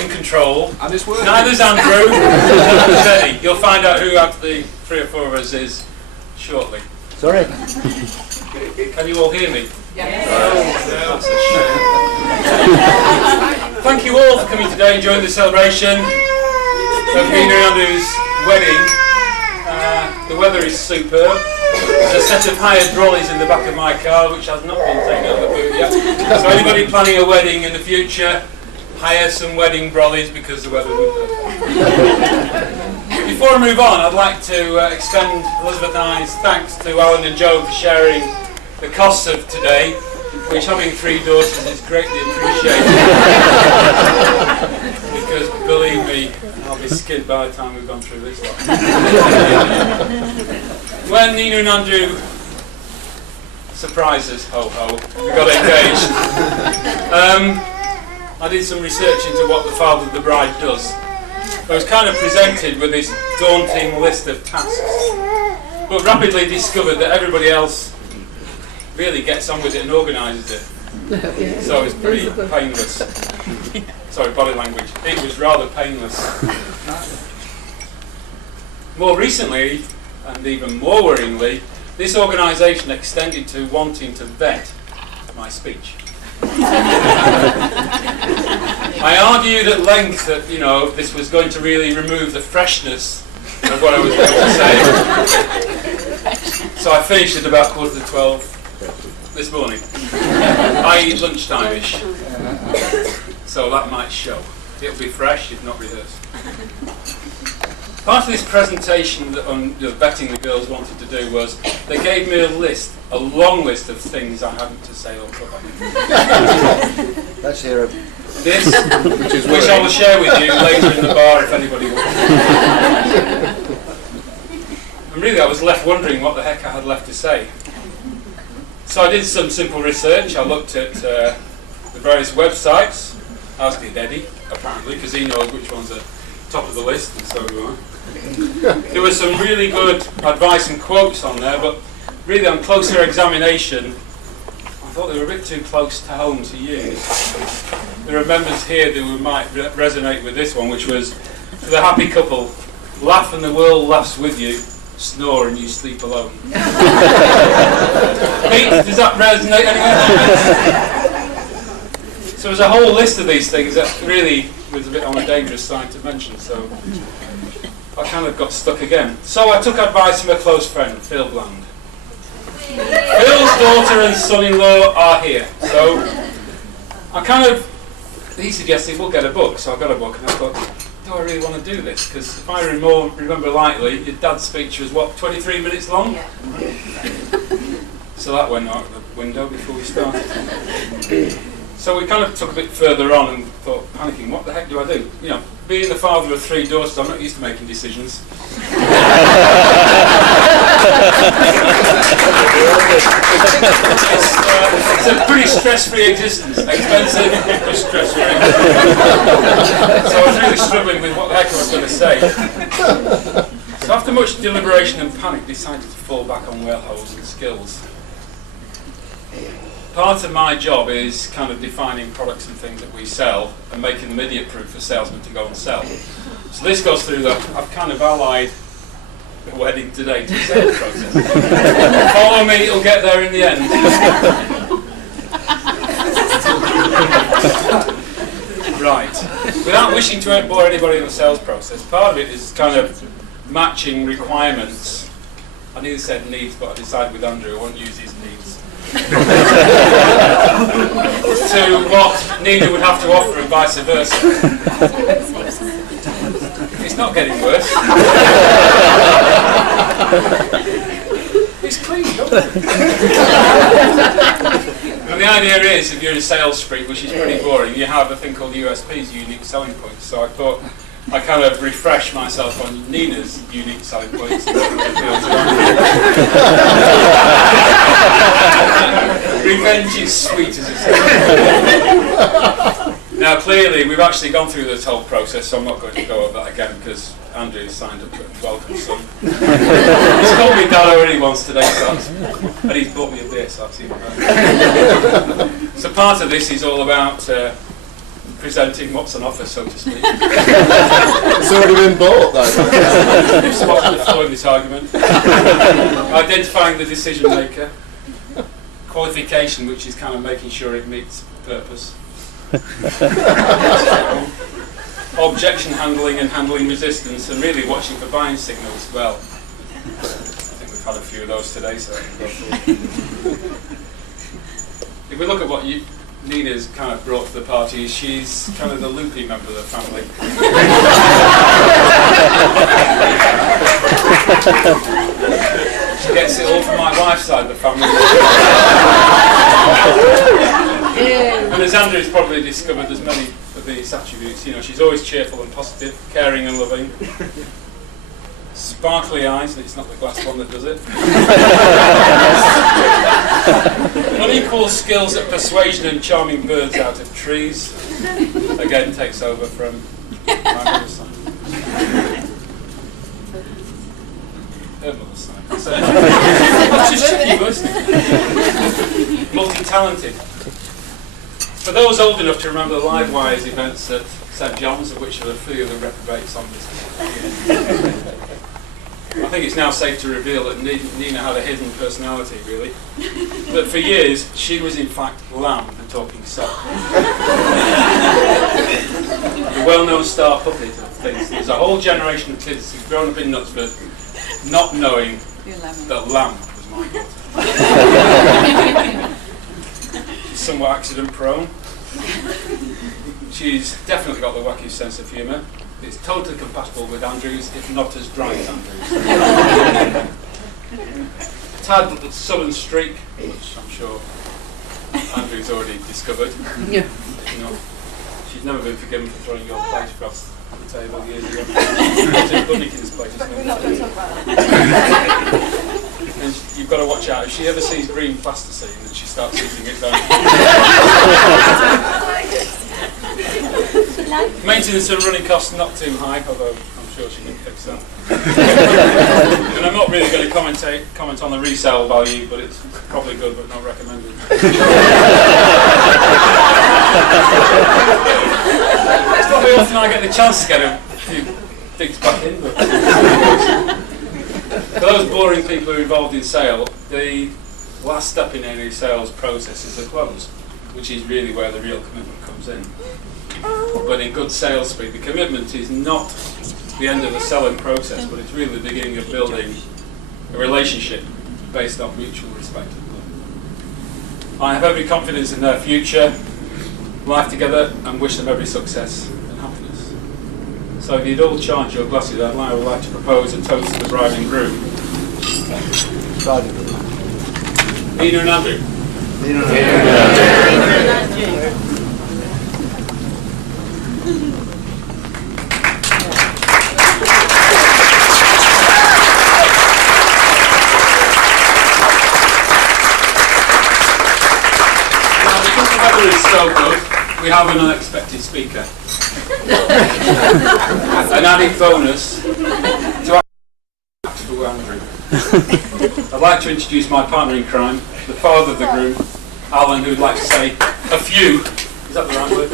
in control. And it's working. Neither's Andrew, neither's Eddie. You'll find out who out of the 3 or 4 of us is shortly. Sorry. Can you all hear me? Yes. That's a shame. Thank you all for coming today and joining the celebration of Nina and Andrew's wedding. The weather is superb. There's a set of hired trolleys in the back of my car which has not been taken out of the boot yet. So anybody planning a wedding in the future, hire some wedding brollies because the weather will be perfect. Before I move on, I'd like to extend Elizabeth and I's thanks to Alan and Joe for sharing the costs of today, which, having 3 daughters, is greatly appreciated. Because believe me, I'll be skinned by the time we've gone through this one. When Nina and Andrew surprised us, ho ho, we got engaged. I did some research into what the father of the bride does. I was kind of presented with this daunting list of tasks, but rapidly discovered that everybody else really gets on with it and organises it. So it's pretty painless. Sorry, body language. It was rather painless. More recently, and even more worryingly, this organisation extended to wanting to vet my speech. I argued at length that, this was going to really remove the freshness of what I was going to say. So I finished at about 11:45 this morning. I.e. lunchtime-ish. So that might show. It'll be fresh if not rehearsed. Part of this presentation that vetting the girls wanted to do was they gave me a long list of things I hadn't to say or cover. Let's hear it. This, which I will share with you later in the bar if anybody wants. And really I was left wondering what the heck I had left to say. So I did some simple research. I looked at the various websites, as did Eddie, apparently, because he knows which ones are top of the list, and so do I. There was some really good advice and quotes on there, but really on closer examination, I thought they were a bit too close to home to use. There are members here who might resonate with this one, which was, for the happy couple, laugh and the world laughs with you, snore and you sleep alone. Pete, does that resonate anywhere? So there's a whole list of these things that really was a bit on the dangerous side to mention, so I kind of got stuck again. So I took advice from a close friend, Phil Bland. Phil's daughter and son-in-law are here, so he suggested we'll get a book, so I got a book, and I thought, do I really want to do this? Because if I remember rightly, your dad's speech was, 23 minutes long? Yeah. So that went out the window before we started. So we kind of took a bit further on and thought, panicking, what the heck do I do? Being the father of 3 daughters, I'm not used to making decisions. It's a pretty stress-free existence. Expensive, but stress-free. So I was really struggling with what the heck I was going to say. So after much deliberation and panic, decided to fall back on warehouse and skills. Part of my job is kind of defining products and things that we sell and making them idiot-proof for salesmen to go and sell. So this goes through I've kind of allied the wedding today to the sales process. Follow me, it'll get there in the end. Right. Without wishing to bore anybody in the sales process, part of it is kind of matching requirements. I nearly said needs, but I decided with Andrew I won't use his needs. To what Nina would have to offer and vice versa. It's not getting worse. It's clean, don't it? And the idea is, if you're in a sales spree, which is pretty boring, you have a thing called USPs, unique selling points. So I thought I kind of refresh myself on Nina's unique selling points. Revenge is sweet, as it says. Now, clearly, we've actually gone through this whole process, so I'm not going to go over that again because Andrew signed up to it. Welcome, son. He's called me Dad already once today, and he's bought me a beer, so that's even better. So part of this is all about presenting what's on offer, so to speak. It's already been bought, though. Spotting the flaw in this argument. Identifying the decision maker. Qualification, which is kind of making sure it meets purpose. Objection handling and handling resistance, and really watching for buying signals as well. I think we've had a few of those today, so I can go through. If we look at what Nina's kind of brought to the party, she's kind of the loopy member of the family. She gets it all from my wife's side of the family. And as Andrew's probably discovered, there's many of these attributes. You know, she's always cheerful and positive, caring and loving. Sparkly eyes, and it's not the glass one that does it. Unequal skills at persuasion and charming birds out of trees. Again, takes over from my mother's side. Her mother's side. I'm just checking you listening. Multi-talented. For those old enough to remember the Livewires events at St John's, of which there were a few of the reprobates on this, I think it's now safe to reveal that Nina had a hidden personality, really. But for years, she was in fact Lamb and talking soft. The well-known star puppet of things. There's a whole generation of kids who've grown up in Knutsford not knowing that Lamb was my daughter. She's somewhat accident prone. She's definitely got the wacky sense of humour. It's totally compatible with Andrew's, if not as dry as Andrew's. Tad southern streak, which I'm sure Andrew's already discovered. Yeah. You know, she's never been forgiven for throwing your plate across the table years ago. It's in Bunnikin's plate, isn't it? We're not going to talk about that. And you've got to watch out. If she ever sees green plasticine, then she starts eating it down. Maintenance and running costs not too high, although I'm sure she can fix that. And I'm not really going to comment on the resale value, but it's probably good but not recommended. It's not very often I get the chance to get a few things back in. But for those boring people who are involved in sale, the last step in any sales process is the close, which is really where the real commitment comes in. But in good sales speak, the commitment is not the end of the selling process, but it's really the beginning of building a relationship based on mutual respect and love. I have every confidence in their future, life together, and wish them every success and happiness. So if you'd all charge your glasses, I'd now like to propose a toast to the bride and groom. Nina and Andrew. Nina and Andrew. It's so good, we have an unexpected speaker. An added bonus to for Andrew. I'd like to introduce my partner in crime, the father of the groom, Alan, who'd like to say a few, is that the right word?